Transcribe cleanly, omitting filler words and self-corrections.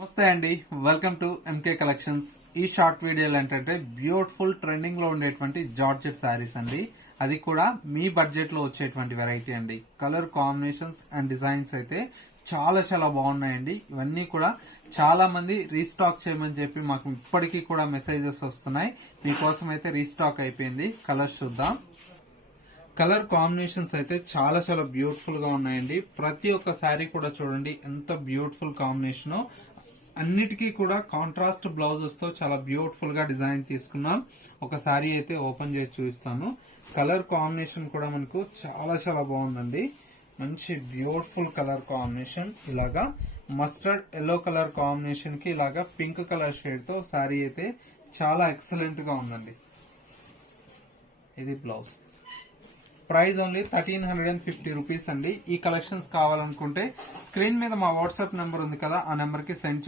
నమస్తే అండి, welcome to MK collections. ఈ షార్ట్ వీడియోలు ఏంటంటే బ్యూటిఫుల్ ట్రెండింగ్ లో ఉండేటువంటి జార్జెట్ శారీస్ అండి. అది కూడా మీ బడ్జెట్ లో వచ్చేటువంటి వెరైటీ అండి. కలర్ కాంబినేషన్స్ అండ్ డిజైన్స్ అయితే చాలా చాలా బాగున్నాయండి. ఇవన్నీ కూడా చాలా మంది రీస్టాక్ చేయమని చెప్పి మాకు ఇప్పటికీ కూడా మెసేజెస్ వస్తున్నాయి. మీకోసం అయితే రీస్టాక్ అయిపోయింది. కలర్స్ చూద్దాం. కలర్ కాంబినేషన్స్ అయితే చాలా చాలా బ్యూటిఫుల్ గా ఉన్నాయండి. ప్రతి ఒక్క శారీ కూడా చూడండి ఎంత బ్యూటిఫుల్ కాంబినేషన్. అన్నిటికీ కూడా కాంట్రాస్ట్ బ్లౌజెస్ తో చాలా బ్యూటిఫుల్ గా డిజైన్ తీసుకున్నాం. ఒక శారీ అయితే ఓపెన్ చేసి చూపిస్తాను. కలర్ కాంబినేషన్ కూడా మనకు చాలా చాలా బాగుందండి. మంచి బ్యూటిఫుల్ కలర్ కాంబినేషన్. ఇలాగా మస్టర్డ్ ఎల్లో కలర్ కాంబినేషన్ కి ఇలాగా పింక్ కలర్ షేడ్ తో శారీ అయితే చాలా ఎక్సలెంట్ గా ఉందండి. ఇది బ్లౌజ్. ప్రైస్ ఓన్లీ 1350 రూపీస్ అండి. ఈ కలెక్షన్స్ కావాలనుకుంటే స్క్రీన్ మీద మా వాట్సాప్ నెంబర్ ఉంది కదా, ఆ నెంబర్ కి సెండ్